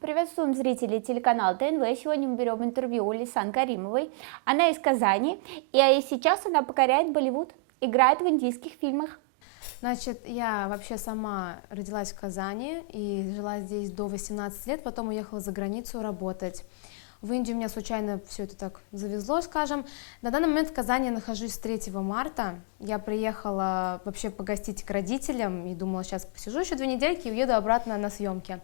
Приветствуем зрителей телеканала ТНВ. Сегодня мы берем интервью у Лейсан Каримовой. Она из Казани, и сейчас она покоряет Болливуд, играет в индийских фильмах. Значит, я вообще сама родилась в Казани и жила здесь до 18 лет, потом уехала за границу работать. В Индию меня случайно все это так завезло, скажем. На данный момент в Казани я нахожусь с 3 марта. Я приехала вообще погостить к родителям и думала, сейчас посижу еще 2 недельки и уеду обратно на съемки.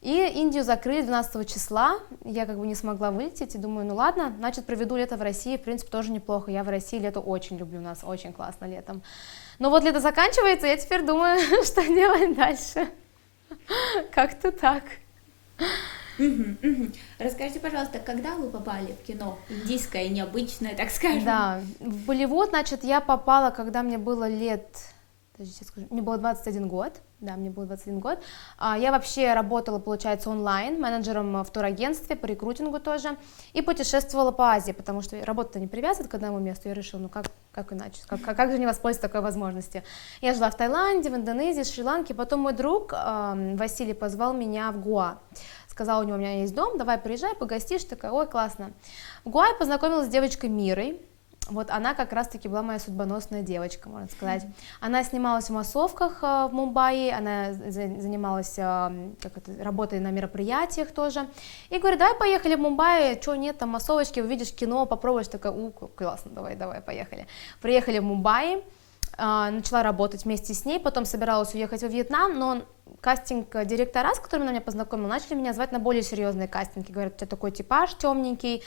И Индию закрыли 12 числа, я как бы не смогла вылететь и думаю, ну ладно, значит проведу лето в России, в принципе тоже неплохо, я в России лето очень люблю, у нас очень классно летом. Но вот лето заканчивается, я теперь думаю, что делать дальше, как-то так. Расскажите, пожалуйста, когда вы попали в кино? Индийское, необычное, так скажем. Да, в Болливуд, значит, я попала, когда мне было лет, сейчас скажу, мне было 21 год. Да, мне было 21 год. Я вообще работала, получается, онлайн, менеджером в турагентстве, по рекрутингу тоже, и путешествовала по Азии, потому что работа-то не привязывает к одному месту, я решила, ну как иначе, как же не воспользоваться такой возможности. Я жила в Таиланде, в Индонезии, Шри-Ланке, потом мой друг Василий позвал меня в Гоа, сказал, у него у меня есть дом, давай приезжай, погостишь, такая, ой, классно. В Гоа я познакомилась с девочкой Мирой. Вот она как раз-таки была моя судьбоносная девочка, можно сказать. Она снималась в массовках в Мумбаи, она занималась работой на мероприятиях тоже. И говорит, давай поехали в Мумбаи, что нет, там массовочки, увидишь кино, попробуешь, такая, классно, давай, поехали. Приехали в Мумбаи, начала работать вместе с ней, потом собиралась уехать во Вьетнам, но кастинг-директора, с которыми она меня познакомила, начали меня звать на более серьезные кастинги. Говорят, у тебя такой типаж темненький,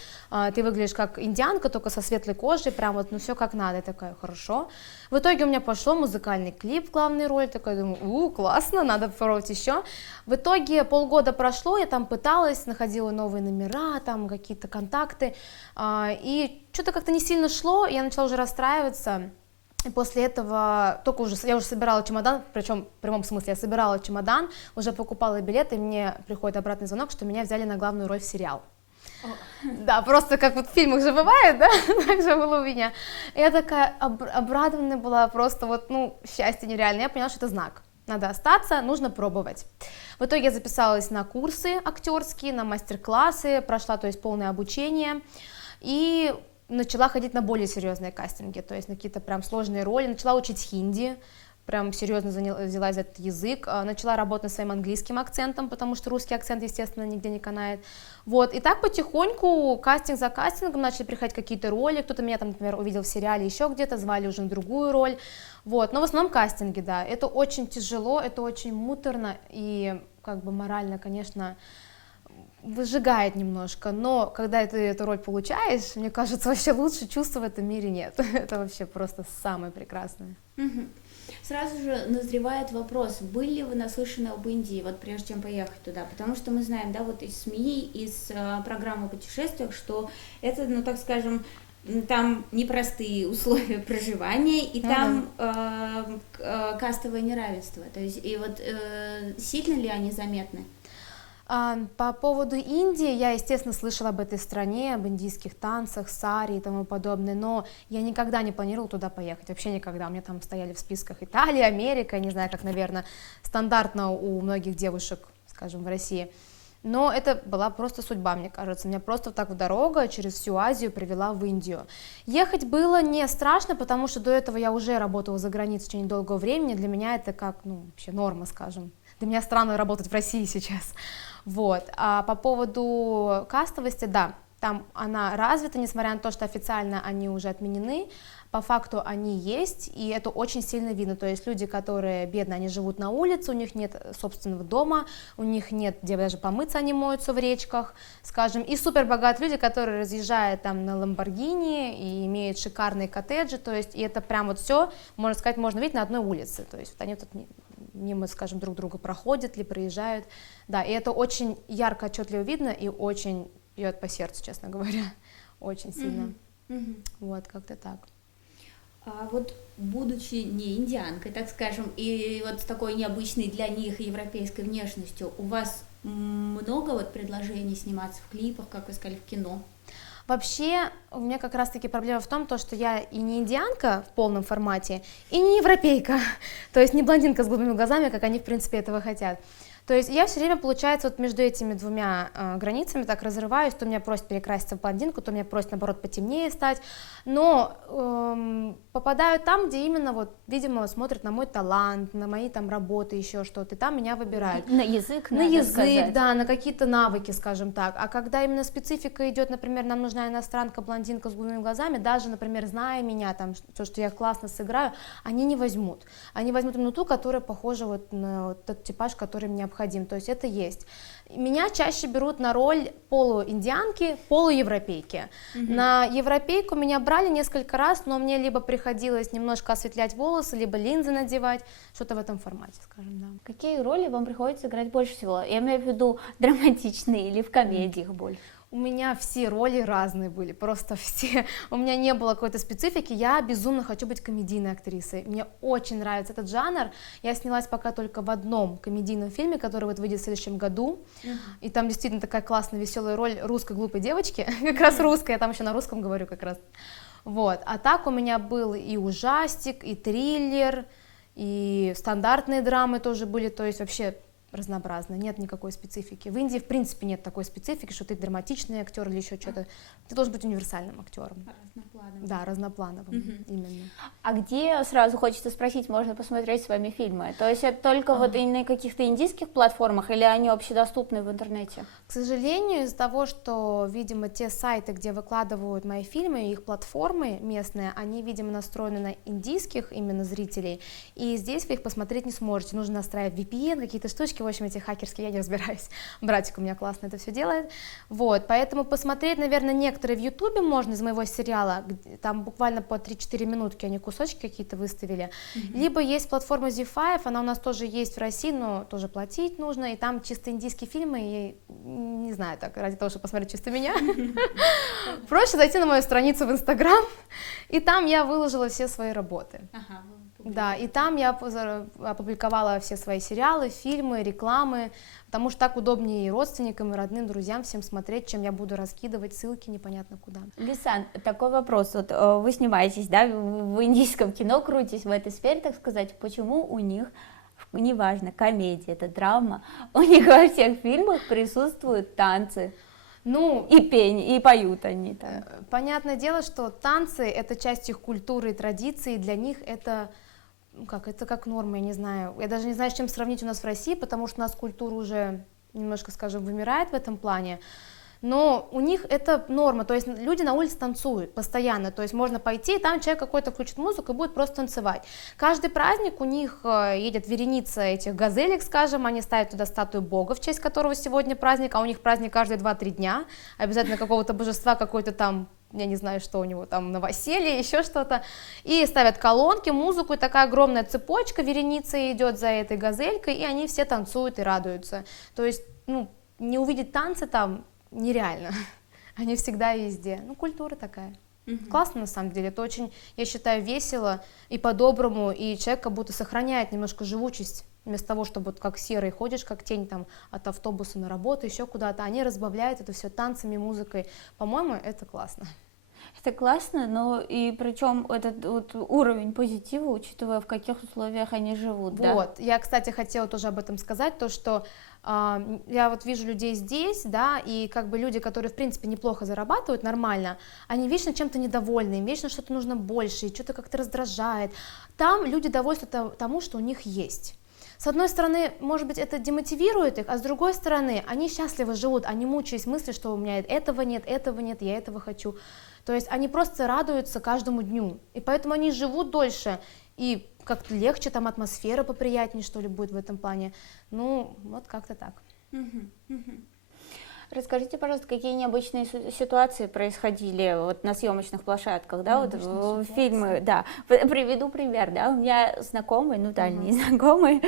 ты выглядишь как индианка, только со светлой кожей, прям вот, ну все как надо. Я такая, хорошо. В итоге у меня пошел музыкальный клип в главной роли, такая, думаю, классно, надо попробовать еще. В итоге полгода прошло, я там пыталась, находила новые номера, там какие-то контакты, и что-то как-то не сильно шло, я начала уже расстраиваться. И после этого я уже собирала чемодан, причем в прямом смысле я собирала чемодан, уже покупала билеты, и мне приходит обратный звонок, что меня взяли на главную роль в сериал. Да, просто как вот в фильмах же бывает, да, так же было у меня. И я такая обрадованная была, просто вот, счастье нереальное. Я поняла, что это знак. Надо остаться, нужно пробовать. В итоге я записалась на курсы актерские, на мастер-классы, прошла, то есть, полное обучение, и начала ходить на более серьезные кастинги, то есть на какие-то прям сложные роли, начала учить хинди, прям серьезно взялась за этот язык, начала работать над своим английским акцентом, потому что русский акцент, естественно, нигде не канает, вот, и так потихоньку, кастинг за кастингом, начали приходить какие-то роли, кто-то меня там, например, увидел в сериале еще где-то, звали уже на другую роль, вот, но в основном кастинги, да, это очень тяжело, это очень муторно и как бы морально, конечно, выжигает немножко, но когда ты эту роль получаешь, мне кажется, вообще лучше чувства в этом мире нет. Это вообще просто самое прекрасное. Сразу же назревает вопрос, были ли вы наслышаны об Индии, вот прежде чем поехать туда, потому что мы знаем, да, вот из СМИ, из программы о путешествиях, что это, ну так скажем, там непростые условия проживания, и там кастовое неравенство, то есть, и вот сильно ли они заметны? По поводу Индии, я, естественно, слышала об этой стране, об индийских танцах, сари и тому подобное, но я никогда не планировала туда поехать, вообще никогда. У меня там стояли в списках Италия, Америка, не знаю, как, наверное, стандартно у многих девушек, скажем, в России. Но это была просто судьба, мне кажется. Меня просто вот так вот дорога через всю Азию привела в Индию. Ехать было не страшно, потому что до этого я уже работала за границей в течение долгого времени. Для меня это как, вообще норма, скажем. Для меня странно работать в России сейчас. Вот. А по поводу кастовости, да, там она развита, несмотря на то, что официально они уже отменены, по факту они есть, и это очень сильно видно, то есть люди, которые бедные, они живут на улице, у них нет собственного дома, у них нет где даже помыться, они моются в речках, скажем, и супербогатые люди, которые разъезжают там на Ламборгини и имеют шикарные коттеджи, то есть, и это прям вот все, можно сказать, можно видеть на одной улице, то есть вот они тут мимо, скажем, друг друга проходят или проезжают, да, и это очень ярко, отчетливо видно и очень бьет по сердцу, честно говоря, очень сильно, вот, как-то так. А вот будучи не индианкой, так скажем, и вот с такой необычной для них европейской внешностью, у вас много вот предложений сниматься в клипах, как вы сказали, в кино? Вообще, у меня как раз-таки проблема в том, что я и не индианка в полном формате, и не европейка, то есть не блондинка с голубыми глазами, как они, в принципе, этого хотят. То есть я все время, получается, вот между этими двумя границами так разрываюсь, то меня просят перекраситься в блондинку, то меня просят, наоборот, потемнее стать, но попадаю там, где именно, вот, видимо, смотрят на мой талант, на мои там работы, еще что-то, и там меня выбирают. На язык, на надо язык, сказать. да, на какие-то навыки, скажем так. А когда именно специфика идет, например, нам нужна иностранка, блондинка с голубыми глазами, даже, например, зная меня, там, то, что я классно сыграю, они не возьмут. Они возьмут именно ту, которая похожа вот на вот тот типаж, который мне необходим, то есть это есть. Меня чаще берут на роль полуиндианки, полуевропейки. На европейку меня брали несколько раз, но мне либо приходилось немножко осветлять волосы, либо линзы надевать, что-то в этом формате, скажем, да. Какие роли вам приходится играть больше всего? Я имею в виду драматичные или в комедиях больше? У меня все роли разные были, просто все. У меня не было какой-то специфики, я безумно хочу быть комедийной актрисой. Мне очень нравится этот жанр. Я снялась пока только в одном комедийном фильме, который вот выйдет в следующем году. И там действительно такая классная, веселая роль русской глупой девочки, как раз русская, я там еще на русском говорю как раз. Вот. А так у меня был и ужастик, и триллер, и стандартные драмы тоже были, то есть вообще разнообразно, нет никакой специфики. В Индии, в принципе, нет такой специфики, что ты драматичный актер или еще что-то. Ты должен быть универсальным актером. Разноплановым. Да, разноплановым, именно. А где, сразу хочется спросить, можно посмотреть с вами фильмы? То есть это только вот и на каких-то индийских платформах, или они общедоступны в интернете? К сожалению, из-за того, что, видимо, те сайты, где выкладывают мои фильмы, их платформы местные, они, видимо, настроены на индийских именно зрителей, и здесь вы их посмотреть не сможете. Нужно настраивать VPN, какие-то штучки, в общем, эти хакерские, я не разбираюсь. Братик у меня классно это все делает. Вот, поэтому посмотреть, наверное, некоторые в Ютубе можно из моего сериала, там буквально по 3-4 минутки они кусочки какие-то выставили. Либо есть платформа Z5, она у нас тоже есть в России, но тоже платить нужно, и там чисто индийские фильмы, и не знаю, так, ради того, чтобы посмотреть чисто меня, проще зайти на мою страницу в Инстаграм, и там я выложила все свои работы. Да, и там я опубликовала все свои сериалы, фильмы, рекламы, потому что так удобнее и родственникам, и родным, друзьям всем смотреть, чем я буду раскидывать ссылки непонятно куда. Лисан, такой вопрос. Вот вы снимаетесь, да, в индийском кино, крутитесь в этой сфере, так сказать. Почему у них, неважно, комедия, это драма, у них во всех фильмах присутствуют танцы? Ну, и пение, и поют они там. Понятное дело, что танцы — это часть их культуры и традиций, для них это... это как норма, я не знаю. Я даже не знаю, с чем сравнить у нас в России, потому что у нас культура уже немножко, скажем, вымирает в этом плане. Но у них это норма, то есть люди на улице танцуют постоянно, то есть можно пойти, и там человек какой-то включит музыку и будет просто танцевать. Каждый праздник у них едет вереница этих газелек, скажем, они ставят туда статую бога, в честь которого сегодня праздник, а у них праздник каждые 2-3 дня, обязательно какого-то божества, какой-то там, я не знаю, что у него там, новоселье, еще что-то, и ставят колонки, музыку, и такая огромная цепочка, вереница идет за этой газелькой, и они все танцуют и радуются. То есть, не увидеть танцы там нереально, они всегда везде, культура такая. Классно, на самом деле, это очень, я считаю, весело и по-доброму, и человек как будто сохраняет немножко живучесть, вместо того, чтобы вот как серый ходишь, как тень там от автобуса на работу, еще куда-то, они разбавляют это все танцами, музыкой, по-моему, это классно. Это классно, но и причем этот вот уровень позитива, учитывая, в каких условиях они живут, да? Вот, я, кстати, хотела тоже об этом сказать, то, что я вот вижу людей здесь, да, и как бы люди, которые, в принципе, неплохо зарабатывают, нормально, они вечно чем-то недовольны, им вечно что-то нужно больше, и что-то как-то раздражает. Там люди довольствуются тому, что у них есть. С одной стороны, может быть, это демотивирует их, а с другой стороны, они счастливо живут, они мучаясь мыслью, что у меня этого нет, я этого хочу. То есть они просто радуются каждому дню, и поэтому они живут дольше, и как-то легче, там атмосфера поприятнее, что ли, будет в этом плане. Вот как-то так. Расскажите, пожалуйста, какие необычные ситуации происходили вот на съемочных площадках, да, вот фильмы, да. Приведу пример, да, у меня знакомый, дальний знакомый,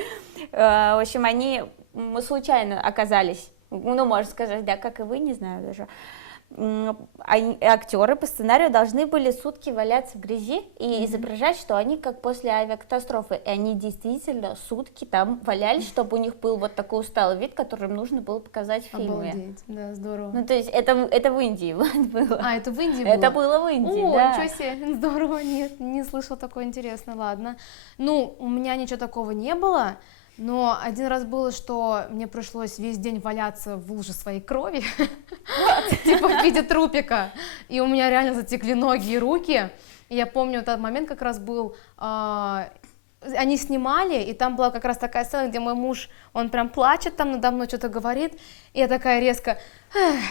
в общем, они случайно оказались, можно сказать, да, как и вы, не знаю даже, актеры по сценарию должны были сутки валяться в грязи и изображать, что они как после авиакатастрофы, и они действительно сутки там валялись, чтобы у них был вот такой усталый вид, который им нужно было показать в фильме. Обалдеть, да, здорово. То есть это в Индии было. А, это в Индии было? Это было в Индии, да. Ничего себе, здорово, нет, не слышала такое, интересно, ладно. У меня ничего такого не было. Но один раз было, что мне пришлось весь день валяться в луже своей крови, типа в виде трупика, и у меня реально затекли ноги и руки. И я помню, этот момент как раз был, они снимали, и там была как раз такая сцена, где мой муж, он прям плачет там надо мной, что-то говорит, и я такая резко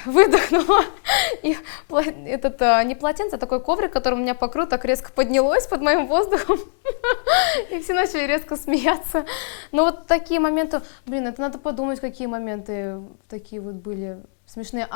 выдохнула, и не полотенце, а такой коврик, который у меня покрыл, так резко поднялось под моим воздухом, и все начали резко смеяться. Но вот такие моменты, блин, это надо подумать, какие моменты такие вот были смешные.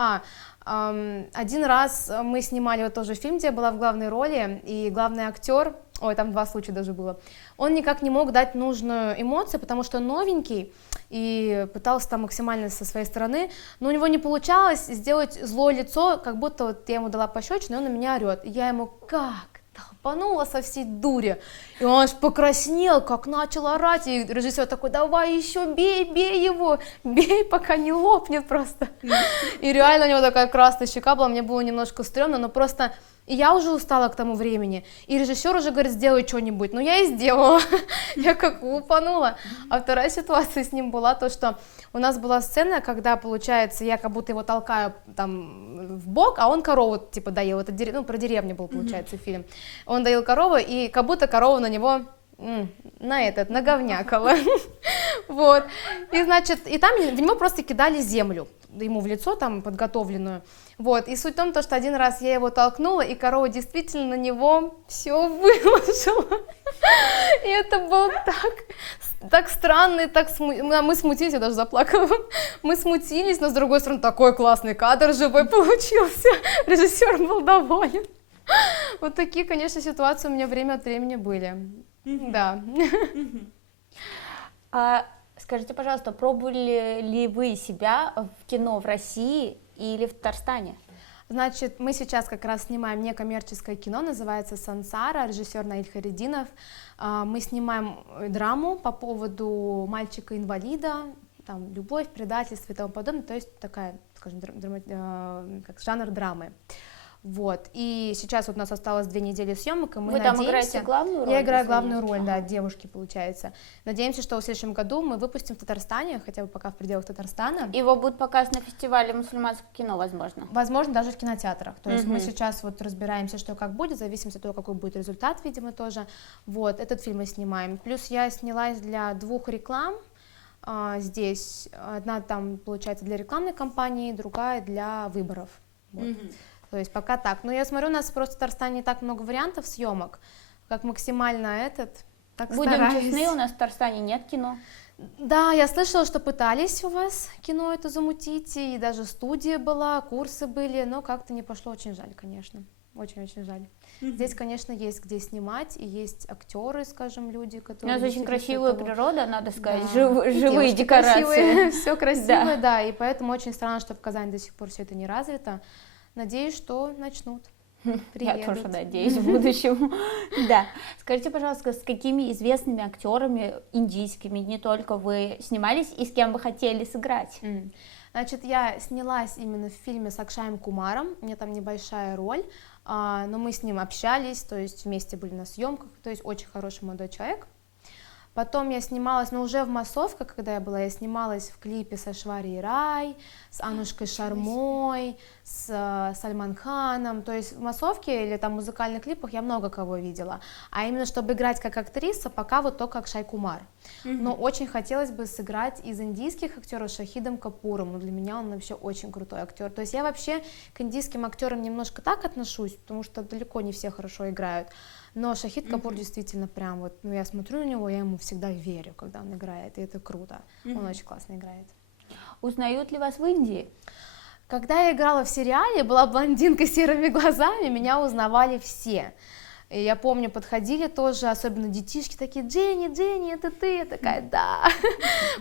Один раз мы снимали вот тоже фильм, где я была в главной роли, и главный актер, там 2 случая даже было, он никак не мог дать нужную эмоцию, потому что он новенький, и пытался там максимально со своей стороны, но у него не получалось сделать злое лицо, как будто вот я ему дала пощечину, и он на меня орет. И я ему как толпанула со всей дури, и он аж покраснел, как начал орать, и режиссер такой: давай еще бей его, бей, пока не лопнет просто. И реально у него такая красная щека была, мне было немножко стрёмно, но просто... И я уже устала к тому времени, и режиссер уже говорит: сделай что-нибудь, ну я и сделала, я как лупанула. А вторая ситуация с ним была то, что у нас была сцена, когда, получается, я как будто его толкаю там в бок, а он корову типа доел, это про деревню был, получается, фильм. Он доел корову, и как будто корова на него... наговнякала, вот, и, значит, и там в него просто кидали землю, ему в лицо там подготовленную, вот, и суть в том, что один раз я его толкнула, и корова действительно на него все выложила, и это было так странно, и мы смутились, я даже заплакала, мы смутились, но с другой стороны такой классный кадр живой получился, режиссер был доволен. Вот такие, конечно, ситуации у меня время от времени были. Да. Скажите, пожалуйста, пробовали ли вы себя в кино в России или в Татарстане? Значит, мы сейчас как раз снимаем некоммерческое кино, называется «Сансара», режиссер Наиль Харидинов. Мы снимаем драму по поводу мальчика-инвалида, там, любовь, предательство и тому подобное, то есть такая, скажем, как жанр драмы. Вот, и сейчас вот у нас осталось 2 недели съемок, и мы надеемся... Вы там играете главную роль? Я играю главную роль, да, девушки, получается. Надеемся, что в следующем году мы выпустим в Татарстане, хотя бы пока в пределах Татарстана. Его будет показан на фестивале мусульманского кино, возможно? Возможно, даже в кинотеатрах. То есть мы сейчас вот разбираемся, что как будет, в зависимости от того, какой будет результат, видимо, тоже. Вот, этот фильм мы снимаем. Плюс я снялась для 2 реклам здесь. Одна там, получается, для рекламной кампании, другая для выборов. Вот. То есть пока так. Но я смотрю, у нас просто в Татарстане не так много вариантов съемок, как максимально так Будем стараюсь. честны, у нас в Татарстане нет кино. Да, я слышала, что пытались у вас кино это замутить, и даже студия была, курсы были, но как-то не пошло, очень жаль, конечно. Очень-очень жаль. Здесь, конечно, есть где снимать, и есть актеры, скажем, люди, которые... У нас очень красивая природа, надо сказать, да. живые декорации. Все красиво, да, и поэтому очень странно, что в Казани до сих пор все это не развито. Надеюсь, что начнут. Приедут. Я тоже надеюсь в будущем. Да. Скажите, пожалуйста, с какими известными актерами индийскими, не только, вы снимались и с кем вы хотели сыграть? Значит, я снялась именно в фильме с Акшаем Кумаром, у меня там небольшая роль, но мы с ним общались, то есть вместе были на съемках, то есть очень хороший молодой человек. Потом я снималась, но уже в массовках, когда я была, я снималась в клипе с Ашварией Рай, с Анушкой Шармой, с Сальман Ханом, то есть в массовке или там в музыкальных клипах я много кого видела, а именно чтобы играть как актриса, пока вот только Акшай Кумар. Но очень хотелось бы сыграть из индийских актеров Шахидом Капуром, но для меня он вообще очень крутой актер, то есть я вообще к индийским актерам немножко так отношусь, потому что далеко не все хорошо играют. Но Шахид Капур действительно прям вот, я смотрю на него, я ему всегда верю, когда он играет, и это круто, он очень классно играет. Узнают ли вас в Индии? Когда я играла в сериале, была блондинка с серыми глазами, меня узнавали все. И я помню, подходили тоже, особенно детишки такие: Дженни, Дженни, это ты? Я такая: да,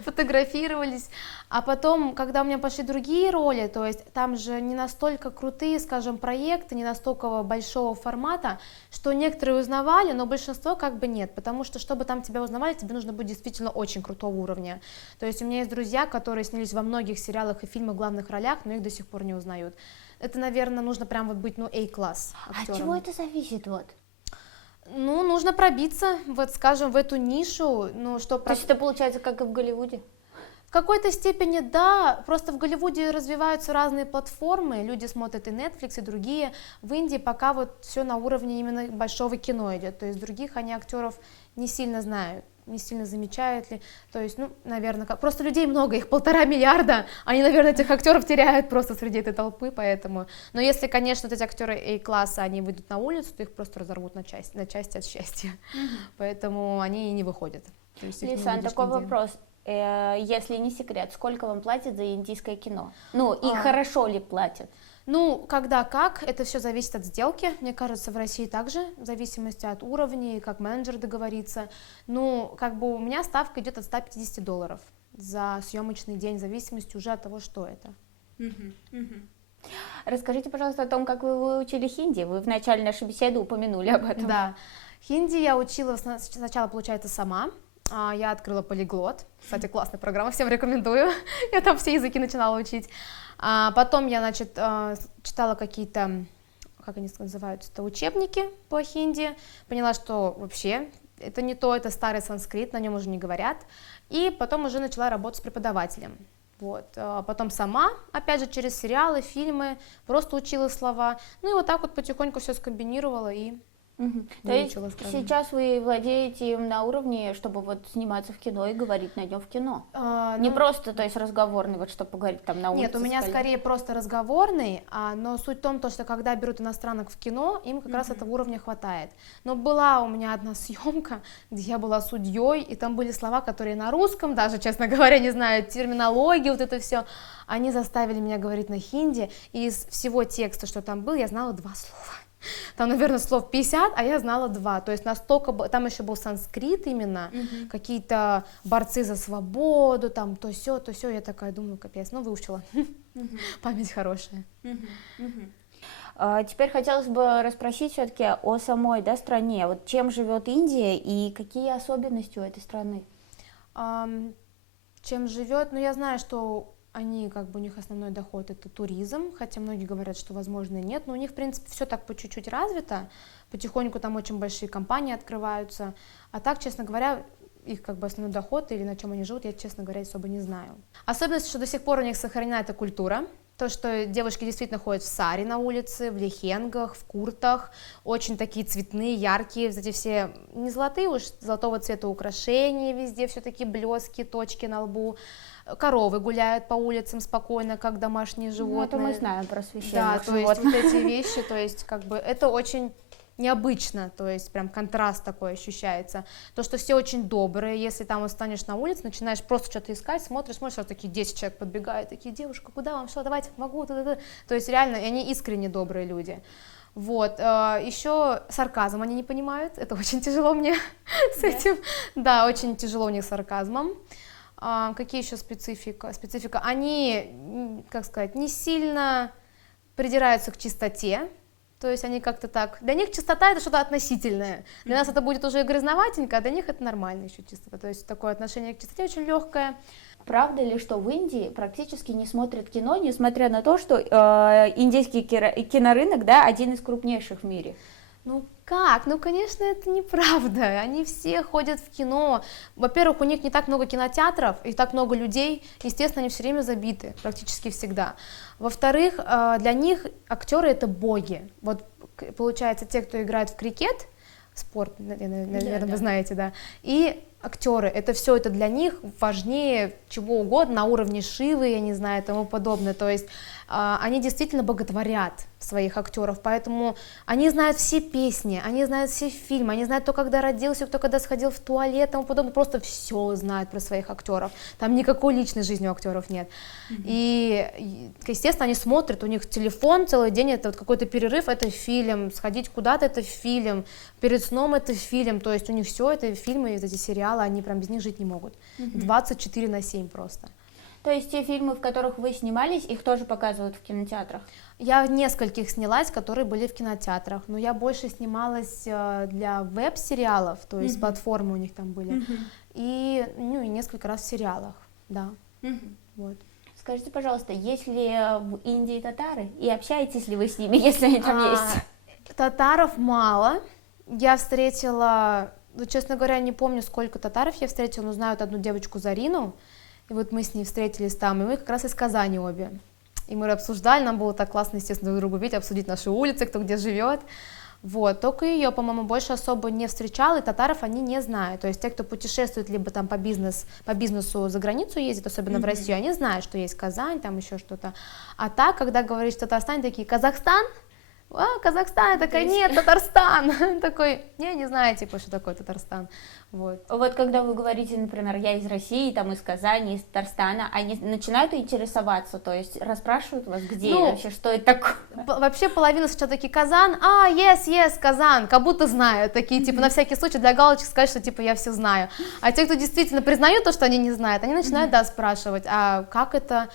фотографировались. А потом, когда у меня пошли другие роли, то есть там же не настолько крутые, скажем, проекты, не настолько большого формата, что некоторые узнавали, но большинство как бы нет, потому что, чтобы там тебя узнавали, тебе нужно быть действительно очень крутого уровня. То есть у меня есть друзья, которые снялись во многих сериалах и фильмах в главных ролях, но их до сих пор не узнают. Это, наверное, нужно прям вот быть, A-класс актером. От чего это зависит, вот? Ну, нужно пробиться, вот скажем, в эту нишу, ну, что... То есть это получается как и в Голливуде? В какой-то степени да, просто в Голливуде развиваются разные платформы, люди смотрят и Netflix, и другие. В Индии пока вот все на уровне именно большого кино идет, то есть других они актеров не сильно знают, не сильно замечают ли, то есть, ну, наверное, просто людей много, их 1,5 миллиарда, они, наверное, этих актеров теряют просто среди этой толпы, поэтому, но если, конечно, вот эти актеры A-класса, они выйдут на улицу, то их просто разорвут на части от счастья, поэтому они и не выходят. Лисан, такой вопрос. Если не секрет, сколько вам платят за индийское кино? Ну, и хорошо ли платят? Ну, когда как, это все зависит от сделки. Мне кажется, в России также, в зависимости от уровня, как менеджер договорится. Ну, как бы у меня ставка идет от $150 за съемочный день, в зависимости уже от того, что это. Расскажите, пожалуйста, о том, как вы выучили хинди. Вы в начале нашей беседы упомянули об этом. Да, хинди я учила сначала, получается, сама. Я открыла полиглот, кстати, классная программа, всем рекомендую, я там все языки начинала учить. Потом я, значит, читала какие-то, как они называются, учебники по хинди, поняла, что вообще это не то, это старый санскрит, на нем уже не говорят, и потом уже начала работать с преподавателем. Вот. Потом сама, опять же, через сериалы, фильмы, просто учила слова, ну и вот так вот потихоньку все скомбинировала и... То есть сейчас вы владеете им на уровне, чтобы вот сниматься в кино и говорить на нем в кино? Не просто, то есть разговорный, вот чтобы поговорить там на улице? Нет, у меня скорее просто разговорный, но суть в том, что когда берут иностранок в кино, им как раз этого уровня хватает. Но была у меня одна съемка, где я была судьей, и там были слова, которые на русском, даже, честно говоря, не знаю, терминологии, вот это все, они заставили меня говорить на хинди, и из всего текста, что там был, я знала 2 слова. Там, наверное, слов 50, а я знала 2, то есть настолько, там еще был санскрит именно, какие-то борцы за свободу, там то все, я такая думаю, капец, ну выучила, память хорошая. Теперь хотелось бы расспросить все-таки о самой, да, стране, вот чем живет Индия и какие особенности у этой страны? Чем живет, ну я знаю, что они, как бы, у них основной доход это туризм, хотя многие говорят, что возможно и нет, но у них, в принципе, все так по чуть-чуть развито, потихоньку там очень большие компании открываются, а так, честно говоря, их, как бы, основной доход или на чем они живут, я, честно говоря, особо не знаю. Особенность, что до сих пор у них сохранена эта культура, то, что девушки действительно ходят в сари на улице, в лехенгах, в куртах, очень такие цветные, яркие, эти все, не золотые уж, золотого цвета украшения везде, все такие блески, точки на лбу. Коровы гуляют по улицам спокойно, как домашние животные. Ну, это мы знаем про священных животных. то есть вот эти вещи, то есть как бы это очень необычно, то есть прям контраст такой ощущается. То, что все очень добрые, если там вот станешь на улице, начинаешь просто что-то искать, смотришь, сразу такие 10 человек подбегают, такие, девушка, куда вам, что, давайте, помогу, то есть реально, и они искренне добрые люди. Вот, еще сарказм они не понимают, это очень тяжело мне с этим, да, очень тяжело у них с сарказмом. Какие еще специфика? Они, как сказать, не сильно придираются к чистоте, то есть они как-то так, для них чистота это что-то относительное, для нас это будет уже грязноватенько, а для них это нормально еще чистота, то есть такое отношение к чистоте очень легкое. Правда ли, что в Индии практически не смотрят кино, несмотря на то, что индийский кинорынок, да, один из крупнейших в мире? Ну как? Ну, конечно, это неправда. Они все ходят в кино. Во-первых, у них не так много кинотеатров и так много людей. Естественно, они все время забиты, практически всегда. Во-вторых, для них актеры это боги. Вот получается, те, кто играет в крикет, спорт, наверное, вы знаете, да, и актеры, это все это для них важнее чего угодно, на уровне Шивы, я не знаю, и тому подобное, то есть они действительно боготворят своих актеров, поэтому они знают все песни, они знают все фильмы, они знают, кто когда родился, кто когда сходил в туалет, и тому подобное, просто все знают про своих актеров, там никакой личной жизни у актеров нет, и, естественно, они смотрят, у них телефон целый день, это вот какой-то перерыв, это фильм, сходить куда-то, это фильм, перед сном это фильм, то есть у них все это фильмы, эти сериалы, они прям без них жить не могут, 24/7 просто. То есть те фильмы, в которых вы снимались, их тоже показывают в кинотеатрах? Я в нескольких снялась, которые были в кинотеатрах, но я больше снималась для веб-сериалов, то есть платформы у них там были, и несколько раз в сериалах, да, вот. Скажите, пожалуйста, есть ли в Индии татары, и общаетесь ли вы с ними, если они там есть? Татаров мало, Я встретила, ну, честно говоря, не помню, сколько татаров я встретила, но знаю одну девочку Зарину, и вот мы с ней встретились там, и мы как раз из Казани обе. И мы обсуждали, нам было так классно, естественно, друг друга видеть, обсудить наши улицы, кто где живет. Вот, только ее, по-моему, больше особо не встречала, и татаров они не знают. То есть те, кто путешествует либо там по бизнесу за границу ездит, особенно в Россию, они знают, что есть Казань, там еще что-то. А так, когда говоришь в Татарстане, такие: Казахстан? А, Казахстан, я такая: нет, Татарстан. Такой: не знаю, типа, что такое Татарстан. Вот. Вот когда вы говорите, например, я из России, там из Казани, из Татарстана, они начинают интересоваться, то есть расспрашивают вас, где вообще, что это такое? Вообще половина сначала такие: Казан, yes, Казан, как будто знают, такие, типа, на всякий случай для галочки сказать, что, типа, я все знаю. А те, кто действительно признают то, что они не знают, они начинают, да, спрашивать: а как это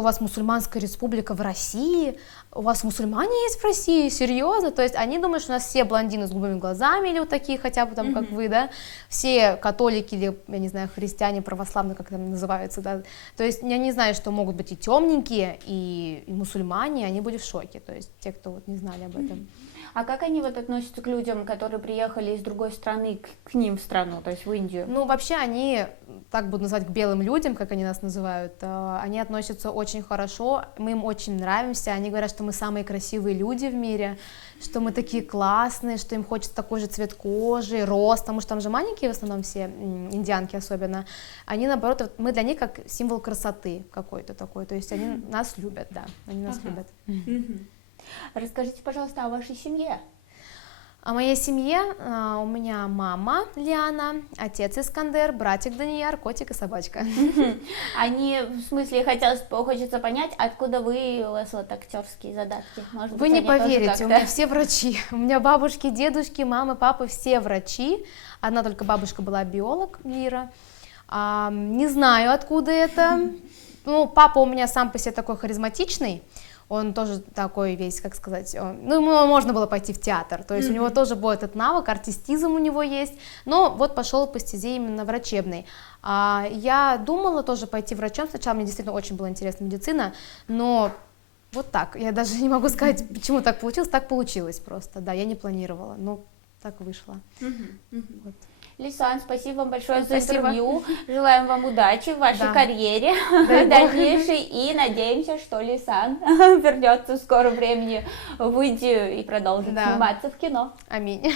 у вас мусульманская республика в России? У вас мусульмане есть в России? Серьезно? То есть они думают, что у нас все блондины с голубыми глазами, или вот такие хотя бы там, как вы, да, все католики или, я не знаю, христиане, православные, как там называются, да, то есть я не знаю, что могут быть и темненькие, и мусульмане, они были в шоке, то есть те, кто вот не знали об этом. А как они вот относятся к людям, которые приехали из другой страны к ним в страну, то есть в Индию? Ну, вообще они, так буду называть, к белым людям, как они нас называют, они относятся очень хорошо, мы им очень нравимся, они говорят, что мы самые красивые люди в мире, что мы такие классные, что им хочется такой же цвет кожи, рост, потому что там же маленькие в основном все, индианки особенно, они, наоборот, мы для них как символ красоты какой-то такой, то есть они нас любят, да, они нас любят. Расскажите, пожалуйста, о вашей семье. О моей семье у меня мама Лиана, отец Искандер, братик Данияр, котик и собачка. Они, в смысле, хочется понять, откуда у вас вот актерские задатки? Может Вы быть, не поверите, у меня все врачи. У меня бабушки, дедушки, мамы, папы, все врачи. Одна только бабушка была биолог, Лира. Не знаю, откуда это. Ну, папа у меня сам по себе такой харизматичный. Он тоже такой весь, как сказать, ему можно было пойти в театр, то есть у него тоже был этот навык, артистизм у него есть, но вот пошел по стезе именно врачебной. Я думала тоже пойти врачом, сначала мне действительно очень была интересна медицина, но вот так, я даже не могу сказать, почему так получилось просто, да, я не планировала, но так вышло. Вот. Лисан, спасибо вам большое за интервью. Желаем вам удачи в вашей карьере дальнейшей. И надеемся, что Лисан вернется в скором времени в Индию и продолжит сниматься в кино. Аминь.